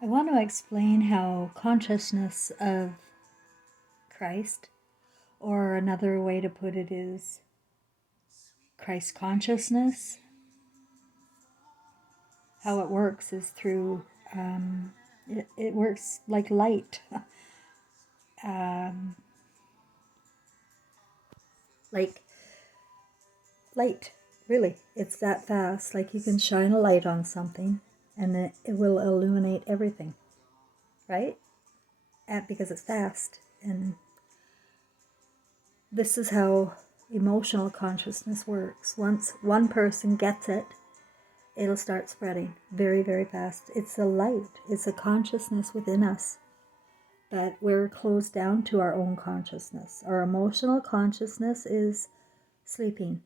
I want to explain how consciousness of Christ, or another way to put it is Christ consciousness, how it works is through, it works like light. um, like light, really. It's that fast. Like you can shine a light on something and it will illuminate everything, right? And because it's fast. And this is how emotional consciousness works. Once one person gets it, it'll start spreading very, very fast. It's a light, it's a consciousness within us. But we're closed down to our own consciousness. Our emotional consciousness is sleeping.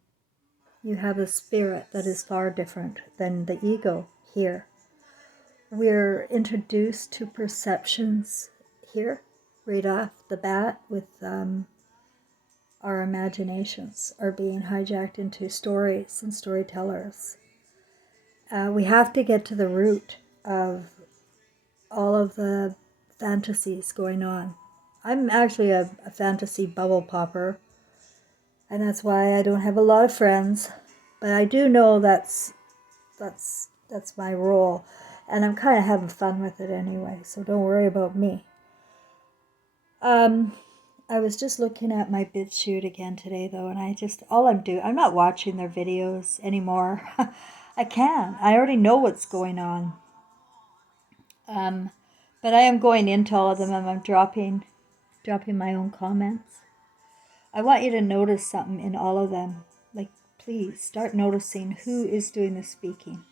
You have a spirit that is far different than the ego here. We're introduced to perceptions here right off the bat with our imaginations are being hijacked into stories and storytellers. We have to get to the root of all of the fantasies going on. I'm actually a fantasy bubble popper, and that's why I don't have a lot of friends. But I do know that's my role, and I'm kind of having fun with it anyway. So don't worry about me. I was just looking at my BitChute again today, though, and I'm not watching their videos anymore. I can. I already know what's going on. But I am going into all of them and I'm dropping my own comments. I want you to notice something in all of them. Like, please start noticing who is doing the speaking.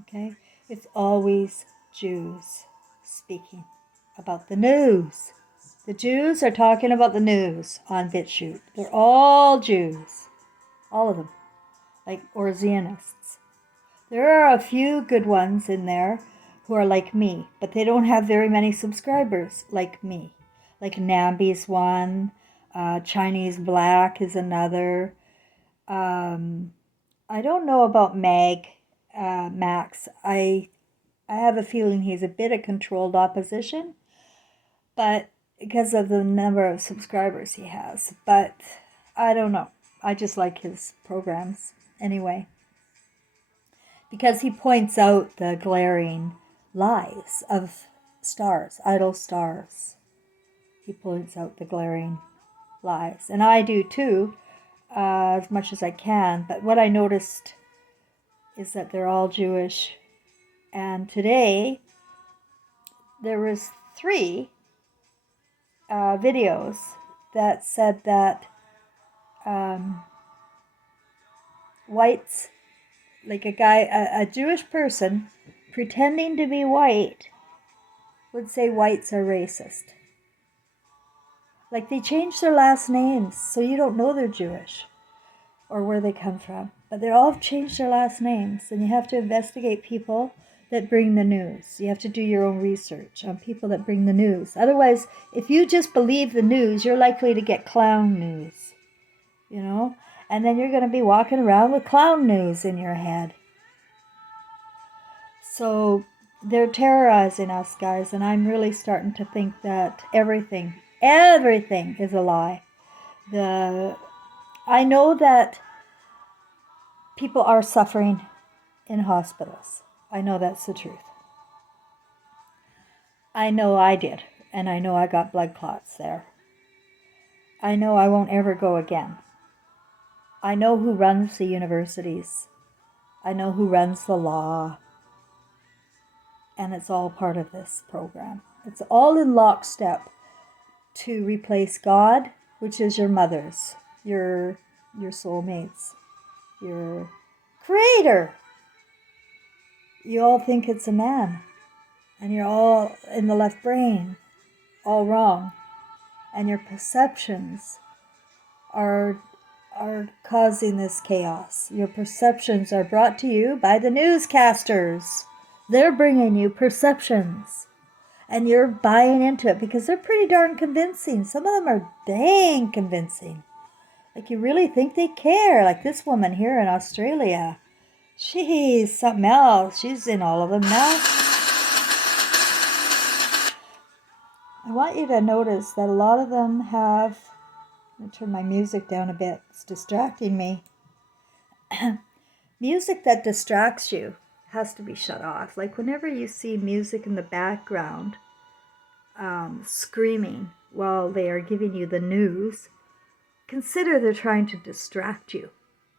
Okay? It's always Jews speaking about the news. The Jews are talking about the news on BitChute. They're all Jews. All of them. Or Zionists. There are a few good ones in there who are like me, but they don't have very many subscribers like me. Like Nambi's one, Chinese Black is another. I don't know about Max. I have a feeling he's a bit of controlled opposition, but because of the number of subscribers he has. But I don't know. I just like his programs anyway. Because he points out the glaring lies of stars, idol stars. He points out the glaring lies. And I do too, as much as I can. But what I noticed is that they're all Jewish. And today, there was 3 videos that said that whites, like a Jewish person pretending to be white, would say whites are racist. Like they changed their last names, so you don't know they're Jewish or where they come from. But they all changed their last names, and you have to investigate people that bring the news. You have to do your own research on people that bring the news. Otherwise, if you just believe the news, you're likely to get clown news, you know? And then you're going to be walking around with clown news in your head. So they're terrorizing us, guys, and I'm really starting to think that everything is a lie. I know that people are suffering in hospitals. I know that's the truth. I know I did, and I know I got blood clots there. I know I won't ever go again. I know who runs the universities. I know who runs the law. And it's all part of this program. It's all in lockstep to replace God, which is your mothers, your soulmates, your creator. You all think it's a man, and you're all in the left brain, all wrong. And your perceptions are causing this chaos. Your perceptions are brought to you by the newscasters. They're bringing you perceptions. And you're buying into it because they're pretty darn convincing. Some of them are dang convincing. Like you really think they care. Like this woman here in Australia. She's something else. She's in all of them now. I want you to notice that a lot of them have, I'm going to turn my music down a bit, it's distracting me. Music that distracts you has to be shut off. Like whenever you see music in the background, screaming while they are giving you the news, consider they're trying to distract you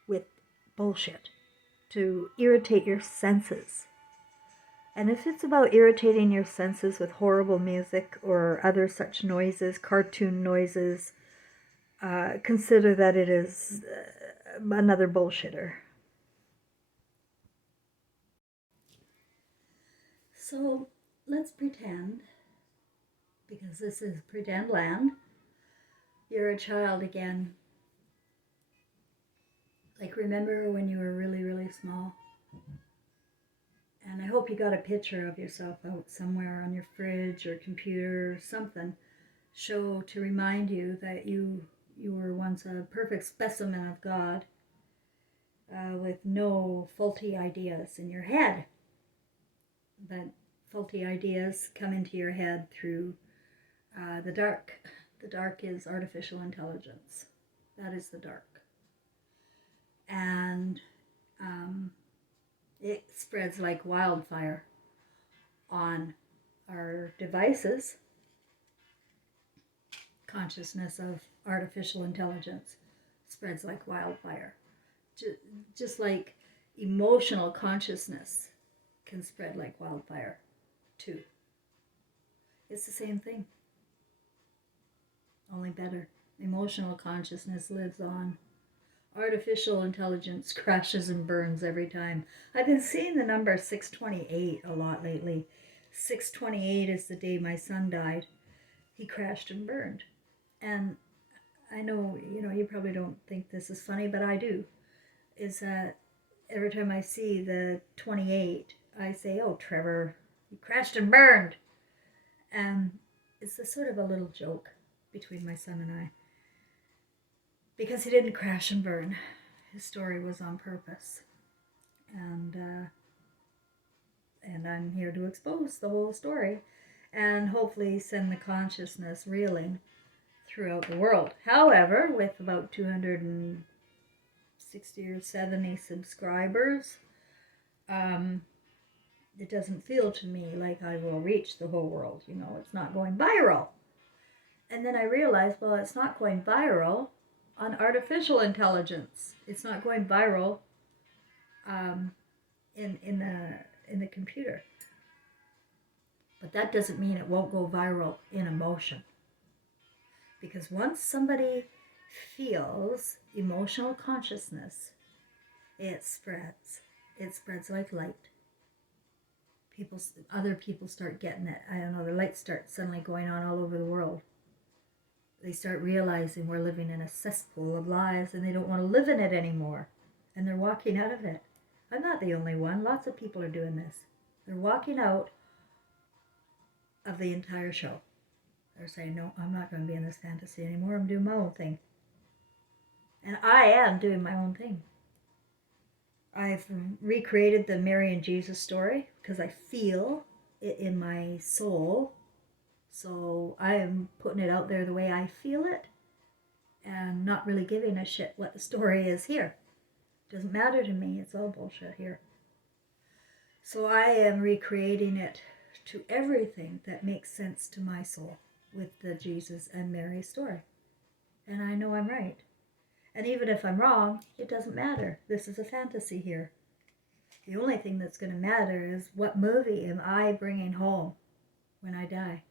with bullshit, to irritate your senses. And if it's about irritating your senses with horrible music or other such noises, cartoon noises, consider that it is another bullshitter. So let's pretend, because this is pretend land, you're a child again. Like remember when you were really, really small? And I hope you got a picture of yourself out somewhere on your fridge or computer or something, show to remind you that you were once a perfect specimen of God, with no faulty ideas in your head. But faulty ideas come into your head through the dark. The dark is artificial intelligence. That is the dark. And it spreads like wildfire on our devices. Consciousness of artificial intelligence spreads like wildfire. Just like emotional consciousness can spread like wildfire too. It's the same thing, only better. Emotional consciousness lives on. Artificial intelligence crashes and burns every time. I've been seeing the number 628 a lot lately. 628 is the day my son died. He crashed and burned. And I know, you probably don't think this is funny, but I do. Is that every time I see the 28, I say, oh, Trevor, he crashed and burned. And it's a sort of a little joke between my son and I. Because he didn't crash and burn. His story was on purpose. And I'm here to expose the whole story and hopefully send the consciousness reeling throughout the world. However, with about 260 or 70 subscribers, it doesn't feel to me like I will reach the whole world. It's not going viral. And then I realized, well, it's not going viral on artificial intelligence. It's not going viral in the computer. But that doesn't mean it won't go viral in emotion. Because once somebody feels emotional consciousness, it spreads. It spreads like light. Other people start getting it. I don't know, the light starts suddenly going on all over the world. They start realizing we're living in a cesspool of lies and they don't want to live in it anymore. And they're walking out of it. I'm not the only one. Lots of people are doing this. They're walking out of the entire show. They're saying, no, I'm not going to be in this fantasy anymore. I'm doing my own thing. And I am doing my own thing. I've recreated the Mary and Jesus story because I feel it in my soul. So I am putting it out there the way I feel it and not really giving a shit what the story is here. Doesn't matter to me. It's all bullshit here. So I am recreating it to everything that makes sense to my soul with the Jesus and Mary story. And I know I'm right. And even if I'm wrong, it doesn't matter. This is a fantasy here. The only thing that's going to matter is what movie am I bringing home when I die?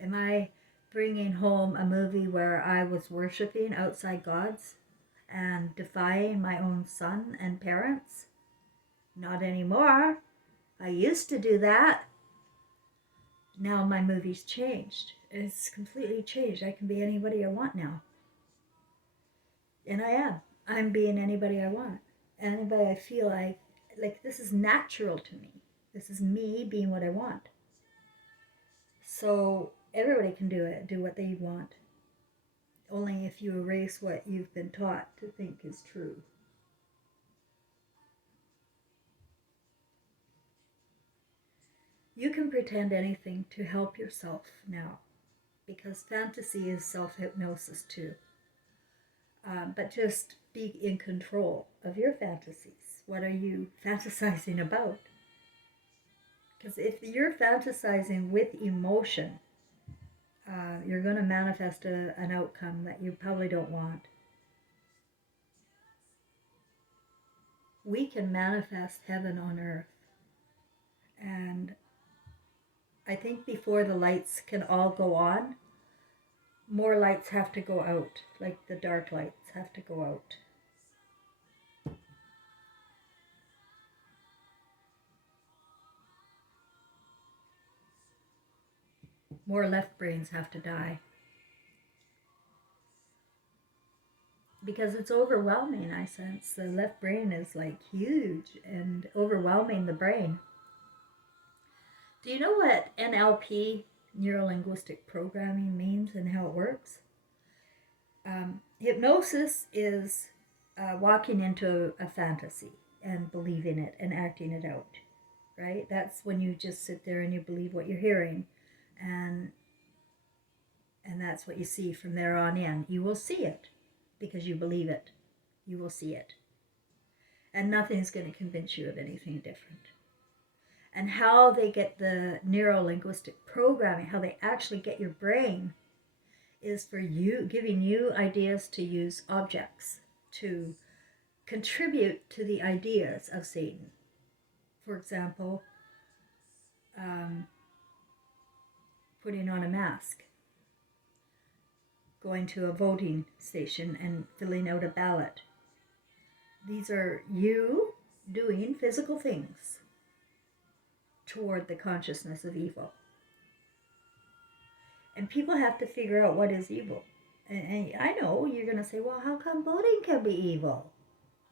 Am I bringing home a movie where I was worshiping outside gods and defying my own son and parents? Not anymore. I used to do that. Now my movie's changed. It's completely changed. I can be anybody I want now. And I am. I'm being anybody I want. Anybody I feel like this is natural to me. This is me being what I want. So everybody can do it, do what they want. Only if you erase what you've been taught to think is true. You can pretend anything to help yourself now. because fantasy is self-hypnosis too. But just be in control of your fantasies. What are you fantasizing about? Because if you're fantasizing with emotion, you're going to manifest an outcome that you probably don't want. We can manifest heaven on earth. And I think before the lights can all go on, more lights have to go out, like the dark lights have to go out. More left brains have to die. Because it's overwhelming, I sense. The left brain is like huge and overwhelming the brain. Do you know what NLP, Neuro Linguistic Programming, means and how it works? Hypnosis is walking into a fantasy and believing it and acting it out, right? That's when you just sit there and you believe what you're hearing, and that's what you see from there on in. You will see it because you believe it. You will see it. And nothing's going to convince you of anything different. And how they get the neuro-linguistic programming, how they actually get your brain, is for you, giving you ideas to use objects to contribute to the ideas of Satan. For example, putting on a mask, going to a voting station and filling out a ballot. These are you doing physical things toward the consciousness of evil. And people have to figure out what is evil. And I know you're going to say, well, how come voting can be evil?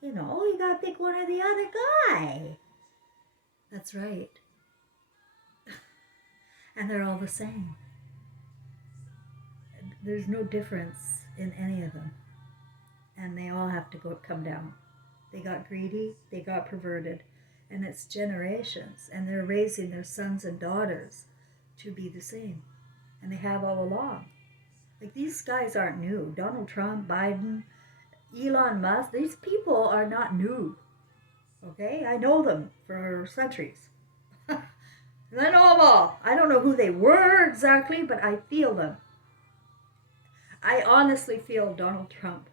You know, you got to pick one or the other guy. That's right. And they're all the same. There's no difference in any of them. And they all have to come down. They got greedy, they got perverted, and it's generations. And they're raising their sons and daughters to be the same. And they have all along. Like, these guys aren't new. Donald Trump, Biden, Elon Musk, these people are not new. Okay? I know them for centuries. I know them all. I don't know who they were exactly, but I feel them. I honestly feel Donald Trump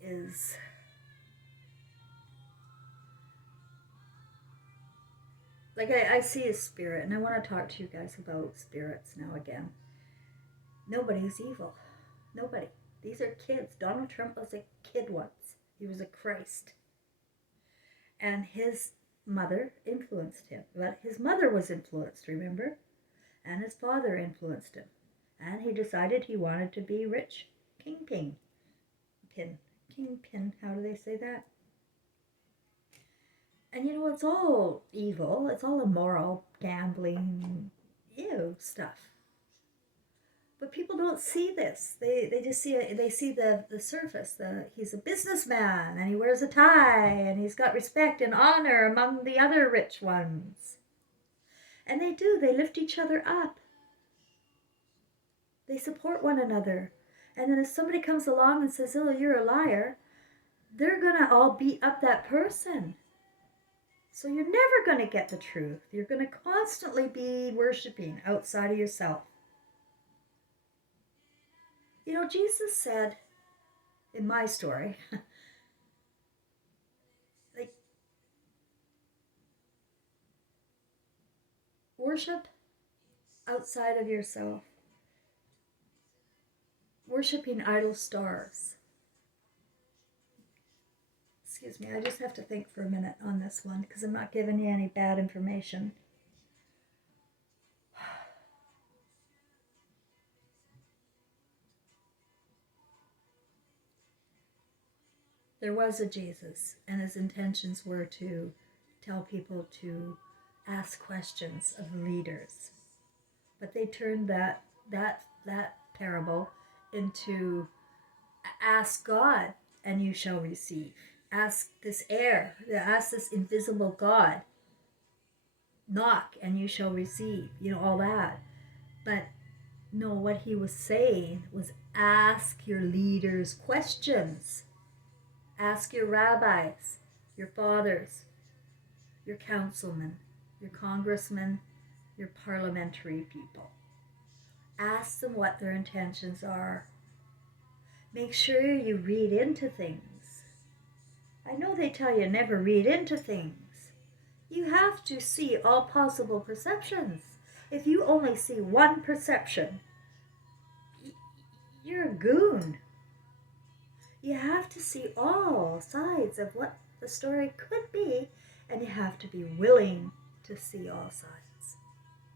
is like, I see his spirit, and I want to talk to you guys about spirits now again. Nobody's evil. Nobody. These are kids. Donald Trump was a kid once. He was a Christ. And his mother influenced him. But his mother was influenced, remember? And his father influenced him. And he decided he wanted to be rich. Kingpin. Kingpin, how do they say that? And you know, it's all evil. It's all immoral, gambling, stuff. But people don't see this. They just see it. They see the surface. He's a businessman and he wears a tie and he's got respect and honor among the other rich ones. And they do. They lift each other up. They support one another. And then if somebody comes along and says, oh, you're a liar, they're going to all beat up that person. So you're never going to get the truth. You're going to constantly be worshiping outside of yourself. You know, Jesus said, in my story, like, worship outside of yourself. Worshipping idol stars. Excuse me, I just have to think for a minute on this one because I'm not giving you any bad information. There was a Jesus, and his intentions were to tell people to ask questions of leaders. But they turned that parable into ask God and you shall receive. Ask this air, ask this invisible God. Knock and you shall receive, all that. But No, what he was saying was ask your leaders questions. Ask your rabbis, your fathers, your councilmen, your congressmen, your parliamentary people. Ask them what their intentions are. Make sure you read into things. I know they tell you never read into things. You have to see all possible perceptions. If you only see one perception, you're a goon. You have to see all sides of what the story could be, and you have to be willing to see all sides,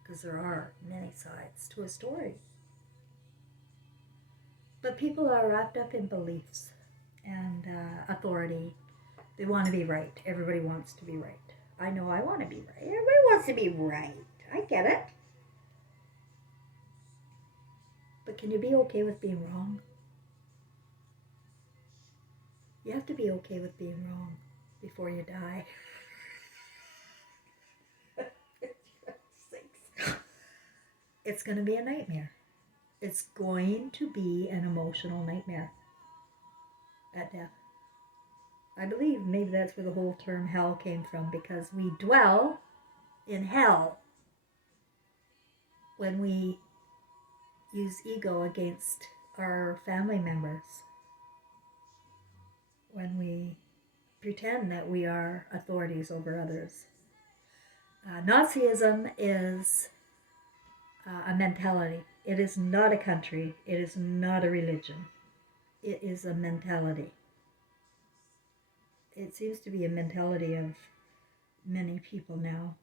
because there are many sides to a story. But people are wrapped up in beliefs and authority. They want to be right. Everybody wants to be right. I know I want to be right. Everybody wants to be right. I get it. But can you be okay with being wrong? You have to be okay with being wrong before you die. It's going to be a nightmare. It's going to be an emotional nightmare at death. I believe maybe that's where the whole term hell came from, because we dwell in hell when we use ego against our family members, when we pretend that we are authorities over others. Nazism is a mentality. It is not a country. It is not a religion. It is a mentality. It seems to be a mentality of many people now.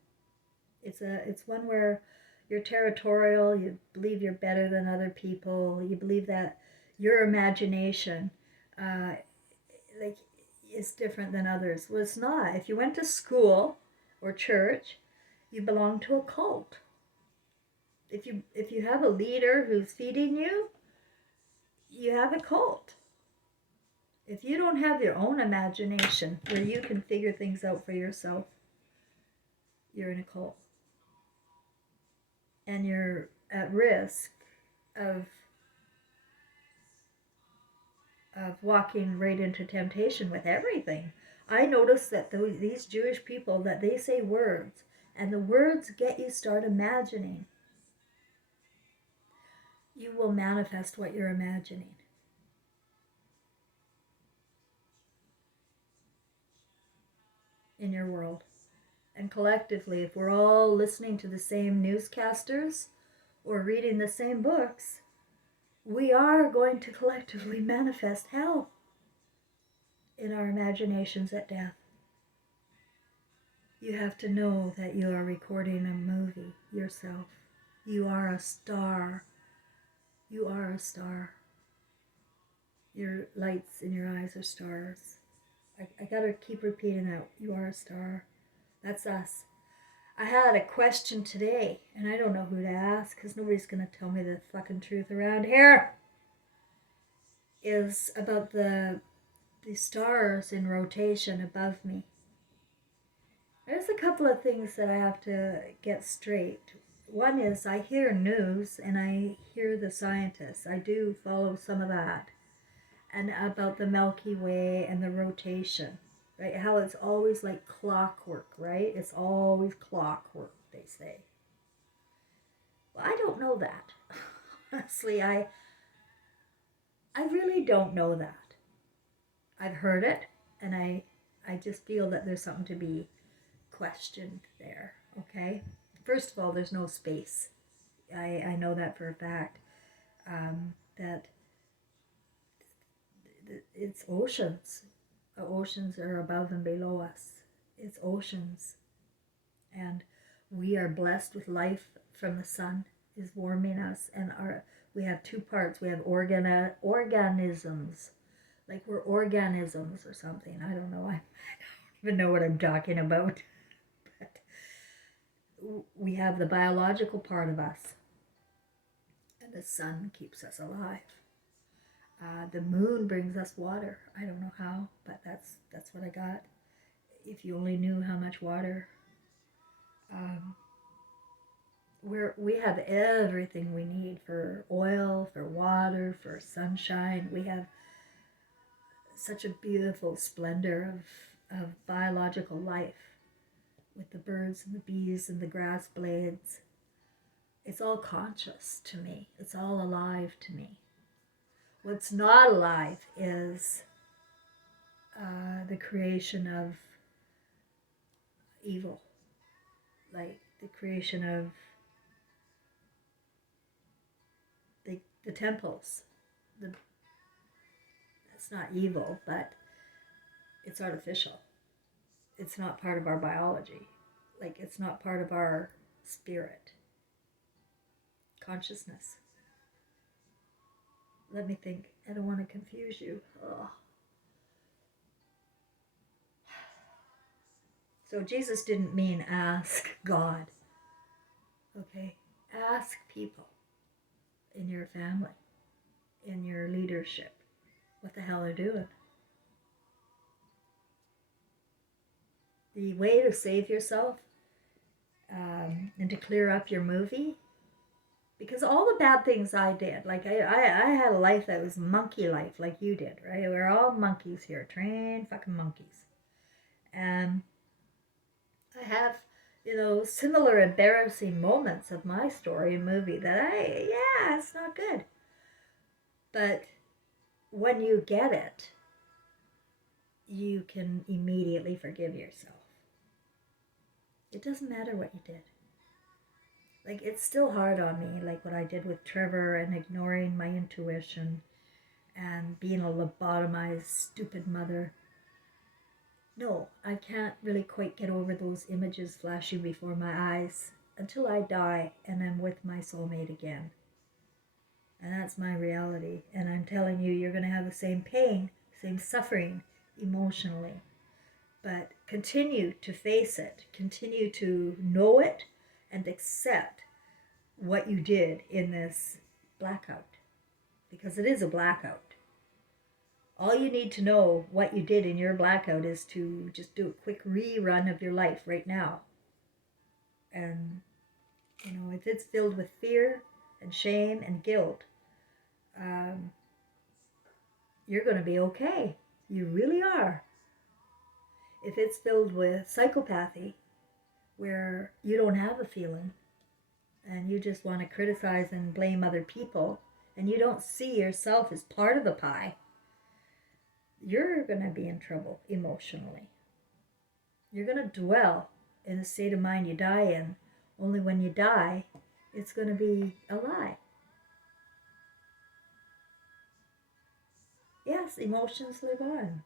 It's one where you're territorial, you believe you're better than other people, you believe that your imagination uh, like is different than others. Well, it's not. If you went to school or church, you belong to a cult. If you have a leader who's feeding you, you have a cult. If you don't have your own imagination where you can figure things out for yourself, you're in a cult. And you're at risk of walking right into temptation with everything. I notice that these Jewish people, that they say words, and the words get you start imagining. You will manifest what you're imagining. In your world. And collectively, if we're all listening to the same newscasters or reading the same books, we are going to collectively manifest hell in our imaginations at death. You have to know that you are recording a movie yourself. You are a star. You are a star. Your lights in your eyes are stars. I gotta keep repeating that. You are a star. That's us. I had a question today, and I don't know who to ask, because nobody's gonna tell me the fucking truth around here. Is about the stars in rotation above me. There's a couple of things that I have to get straight. One is I hear news and I hear the scientists. I do follow some of that. And about the Milky Way and the rotation, right? How it's always like clockwork, right? It's always clockwork, they say. Well, I don't know that. Honestly, I really don't know that. I've heard it, and I just feel that there's something to be questioned there, okay? First of all, there's no space. I know that for a fact. That it's oceans. Oceans are above and below us. It's oceans. And we are blessed with life from the sun is warming us, and we have two parts. We have organisms, like we're organisms or something. I don't know. I don't even know what I'm talking about. But we have the biological part of us, and the sun keeps us alive. The moon brings us water. I don't know how, but that's what I got. If you only knew how much water we have everything we need for oil, for water, for sunshine. We have such a beautiful splendor of biological life with the birds and the bees and the grass blades. It's all conscious to me. It's all alive to me. What's not alive is the creation of evil, like the creation of the temples. It's not evil, but it's artificial. It's not part of our biology. Like, it's not part of our spirit. Consciousness. Let me think. I don't want to confuse you. Ugh. So Jesus didn't mean ask God. Okay? Ask people in your family, in your leadership, what the hell they're doing. The way to save yourself and to clear up your movie, because all the bad things I did, like I had a life that was monkey life, like you did, right? We're all monkeys here, trained fucking monkeys. And I have, similar embarrassing moments of my story and movie that it's not good. But when you get it, you can immediately forgive yourself. It doesn't matter what you did. Like, it's still hard on me, like what I did with Trevor and ignoring my intuition and being a lobotomized, stupid mother. No, I can't really quite get over those images flashing before my eyes until I die and I'm with my soulmate again. And that's my reality. And I'm telling you, you're going to have the same pain, same suffering emotionally. But continue to face it, continue to know it, and accept what you did in this blackout. Because it is a blackout. All you need to know what you did in your blackout is to just do a quick rerun of your life right now. And, if it's filled with fear and shame and guilt, you're going to be okay. You really are. If it's filled with psychopathy, where you don't have a feeling, and you just want to criticize and blame other people, and you don't see yourself as part of the pie, you're going to be in trouble emotionally. You're going to dwell in a state of mind you die in. Only when you die, it's going to be a lie. Yes, emotions live on.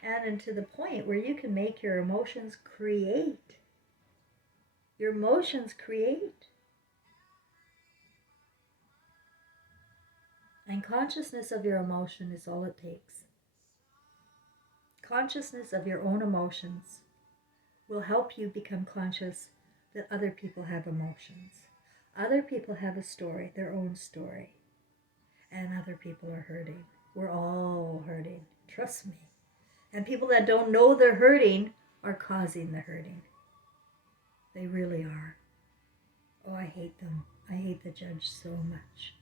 And to the point where you can make your emotions create. Your emotions create. And consciousness of your emotion is all it takes. Consciousness of your own emotions will help you become conscious that other people have emotions. Other people have a story, their own story. And other people are hurting. We're all hurting. Trust me. And people that don't know they're hurting are causing the hurting. They really are. Oh, I hate them. I hate the judge so much.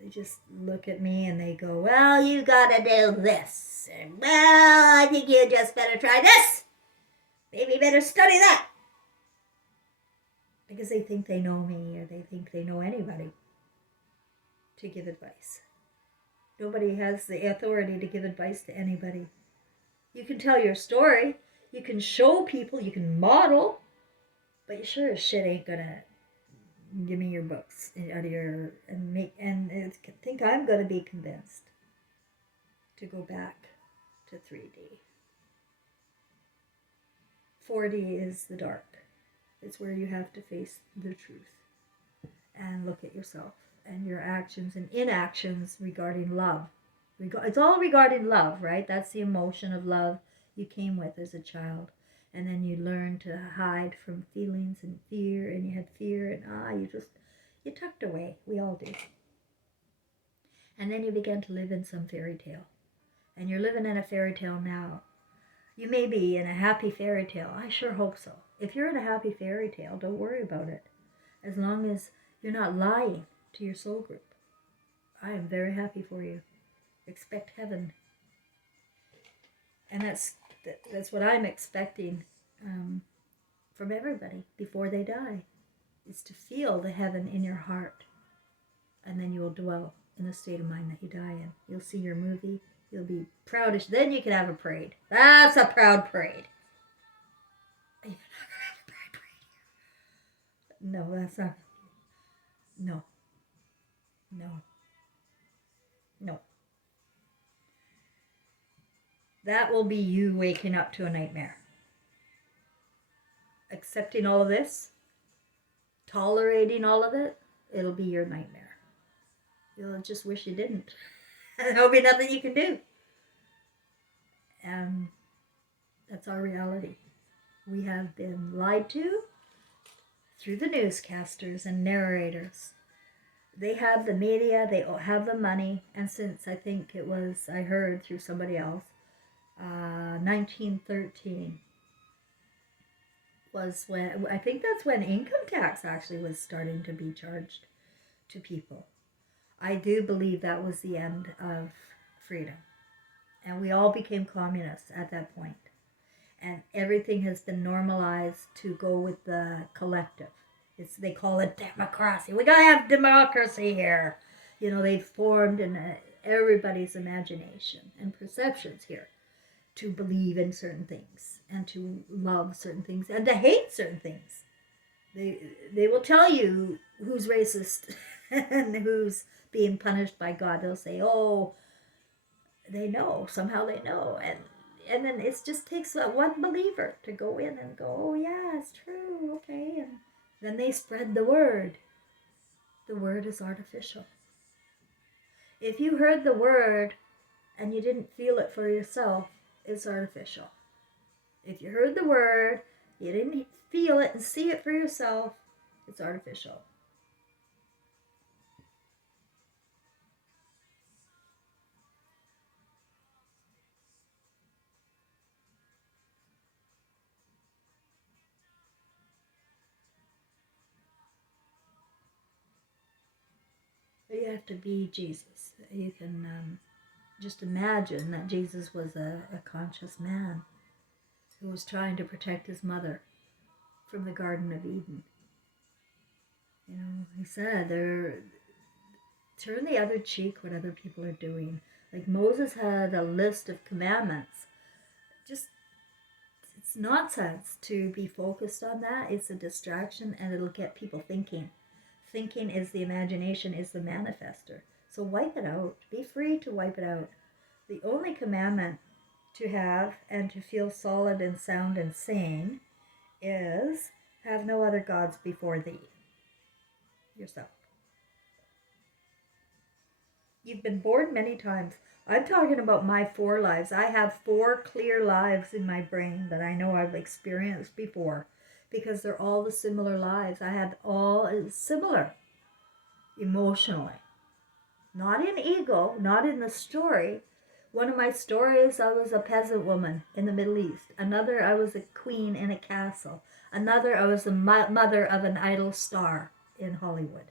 They just look at me and they go, well, you gotta do this. And, well, I think you just better try this. Maybe better study that. Because they think they know me, or they think they know anybody to give advice. Nobody has the authority to give advice to anybody. You can tell your story. You can show people. You can model. But you sure as shit ain't gonna give me your books out of your and think I'm gonna be convinced to go back to 3D. 4D is the dark. It's where you have to face the truth and look at yourself and your actions and inactions regarding love. It's all regarding love, right? That's the emotion of love you came with as a child. And then you learn to hide from feelings and fear, and you had fear, and you tucked away. We all do. And then you began to live in some fairy tale. And you're living in a fairy tale now. You may be in a happy fairy tale. I sure hope so. If you're in a happy fairy tale, don't worry about it. As long as you're not lying to your soul group. I am very happy for you. Expect heaven. And that's what I'm expecting from everybody before they die, is to feel the heaven in your heart. And then you will dwell in the state of mind that you die in. You'll see your movie. You'll be proudish. Then you can have a parade. That's a proud parade. You're not going to have a proud parade here. No, that's not. No. No. No. That will be you waking up to a nightmare. Accepting all of this, tolerating all of it, it'll be your nightmare. You'll just wish you didn't. There'll be nothing you can do. And that's our reality. We have been lied to through the newscasters and narrators. They have the media, they have the money, and since I think it was, I heard through somebody else, 1913 was when, I think that's when income tax actually was starting to be charged to people. I do believe that was the end of freedom. And we all became communists at that point. And everything has been normalized to go with the collective. They call it democracy. We gotta have democracy here. They've formed in everybody's imagination and perceptions here to believe in certain things and to love certain things and to hate certain things. They will tell you who's racist and who's being punished by God. They'll say, oh, they know. Somehow they know. And then it just takes that one believer to go in and go, oh, yeah, it's true. Okay. And then they spread the word. The word is artificial. If you heard the word and you didn't feel it for yourself, it's artificial. If you heard the word, you didn't feel it and see it for yourself, it's artificial. You have to be Jesus. You can just imagine that Jesus was a conscious man who was trying to protect his mother from the Garden of Eden. He said, turn the other cheek what other people are doing. Like Moses had a list of commandments. Just, it's nonsense to be focused on that. It's a distraction and it'll get people thinking. Thinking is the imagination, is the manifester. So wipe it out. Be free to wipe it out. The only commandment to have and to feel solid and sound and sane is have no other gods before thee. Yourself. You've been born many times. I'm talking about my 4 lives. I have 4 clear lives in my brain that I know I've experienced before because they're all the similar lives. I had all similar emotionally. Not in ego, not in the story. One of my stories, I was a peasant woman in the Middle East. Another, I was a queen in a castle. Another, I was the mother of an idol star in Hollywood.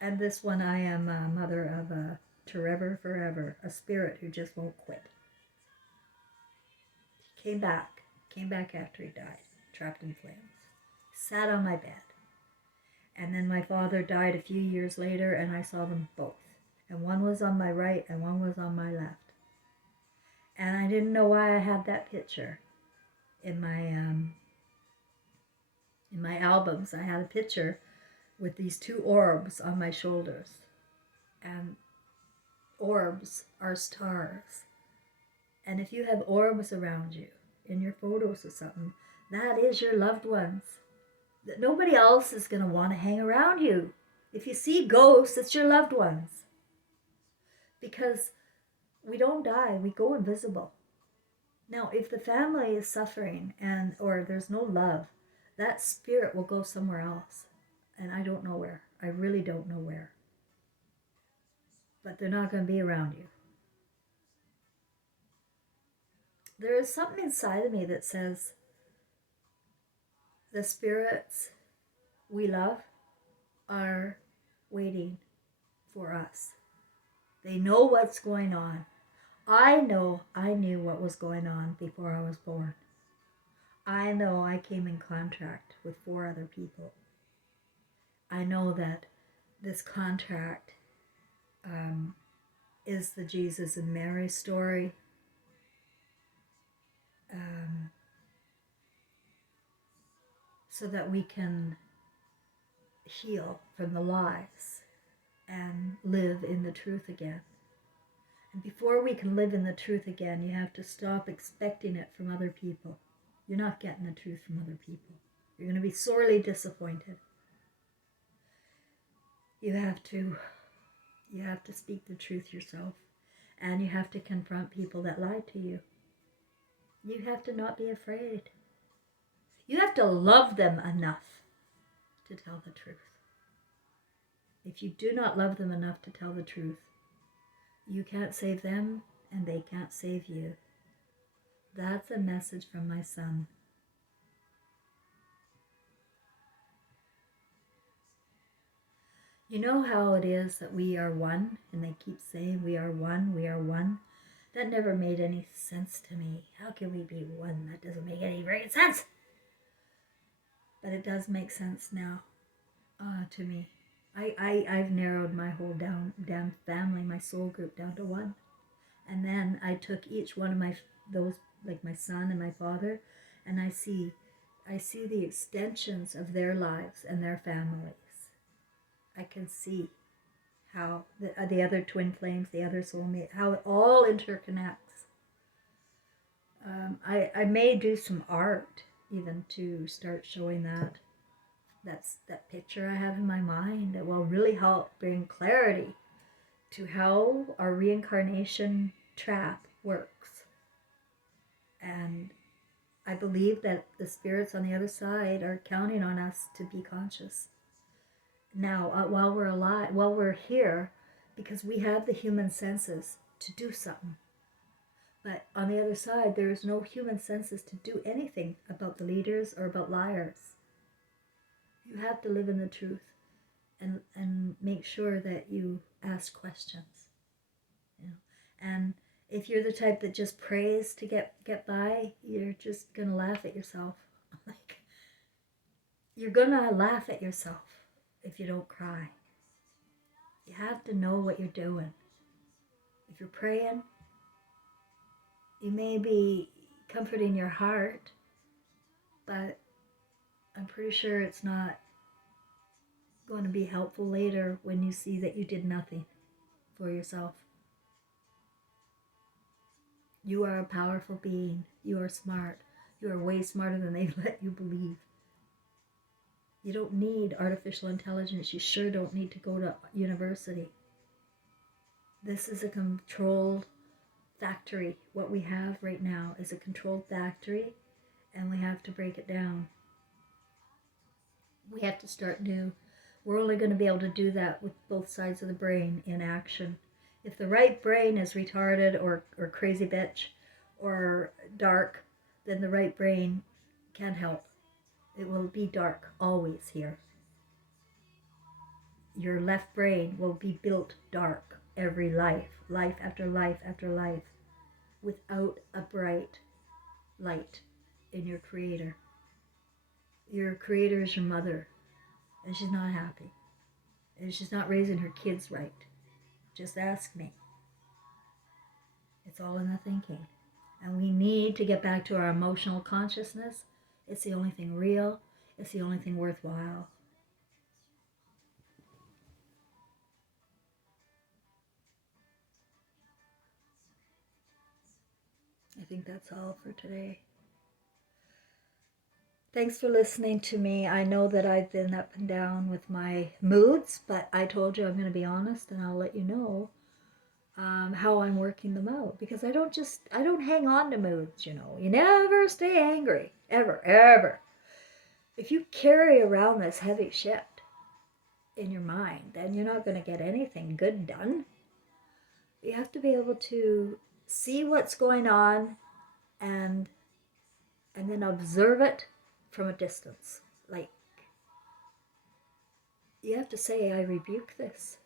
And this one, I am a mother of a forever, a spirit who just won't quit. He came back after he died, trapped in flames. Sat on my bed. And then my father died a few years later, and I saw them both. And one was on my right, and one was on my left. And I didn't know why I had that picture in my albums. I had a picture with these 2 orbs on my shoulders. And orbs are stars. And if you have orbs around you in your photos or something, that is your loved ones. Nobody else is going to want to hang around you. If you see ghosts, it's your loved ones. Because we don't die, we go invisible. Now, if the family is suffering or there's no love, that spirit will go somewhere else. And I don't know where. I really don't know where. But they're not going to be around you. There is something inside of me that says, The spirits we love are waiting for us. They know what's going on. I knew what was going on before I was born. I know I came in contact with 4 other people. I know that this contract is the Jesus and Mary story. So that we can heal from the lies and live in the truth again. And before we can live in the truth again, you have to stop expecting it from other people. You're not getting the truth from other people. You're going to be sorely disappointed. You have to speak the truth yourself, and you have to confront people that lied to you. You have to not be afraid. You have to love them enough to tell the truth. If you do not love them enough to tell the truth, you can't save them and they can't save you. That's a message from my son. You know how it is that we are one, and they keep saying we are one, we are one? That never made any sense to me. How can we be one? That doesn't make any great sense. But it does make sense now to me. I've narrowed my whole damn family, my soul group down to one. And then I took each one of those, like my son and my father, and I see the extensions of their lives and their families. I can see how the other twin flames, the other soulmate, how it all interconnects. I may do some art even to start showing that. That picture I have in my mind that will really help bring clarity to how our reincarnation trap works. And I believe that the spirits on the other side are counting on us to be conscious. Now, while we're alive, while we're here, because we have the human senses to do something. But on the other side, there is no human senses to do anything about the leaders or about liars. You have to live in the truth and make sure that you ask questions. You know? And if you're the type that just prays to get by, you're just gonna laugh at yourself. Like, you're gonna laugh at yourself if you don't cry. You have to know what you're doing. If you're praying, you may be comforting your heart, but I'm pretty sure it's not going to be helpful later when you see that you did nothing for yourself. You are a powerful being. You are smart. You are way smarter than they let you believe. You don't need artificial intelligence. You sure don't need to go to university. This is a controlled factory. What we have right now is a controlled factory, and we have to break it down. We have to start new. We're only going to be able to do that with both sides of the brain in action. If the right brain is retarded or crazy bitch or dark, then the right brain can't help. It will be dark always here. Your left brain will be built dark every life after life after life, without a bright light in your creator. Your creator is your mother, and she's not happy. And she's not raising her kids right. Just ask me. It's all in the thinking. And we need to get back to our emotional consciousness. It's the only thing real. It's the only thing worthwhile. I think that's all for today. Thanks for listening to me. I know that I've been up and down with my moods, but I told you I'm going to be honest, and I'll let you know how I'm working them out, because I don't hang on to moods. You never stay angry, ever. If you carry around this heavy shit in your mind, then you're not going to get anything good done. You have to be able to see what's going on and then observe it from a distance. like, you have to say, I rebuke this.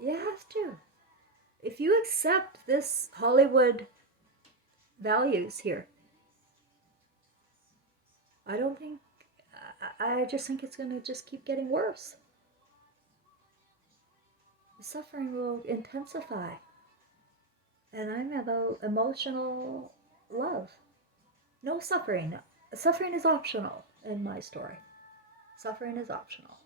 You have to. If you accept this Hollywood values here, I don't think, I just think it's going to just keep getting worse. The suffering will intensify. And I'm about emotional love. No suffering. Suffering is optional in my story. Suffering is optional.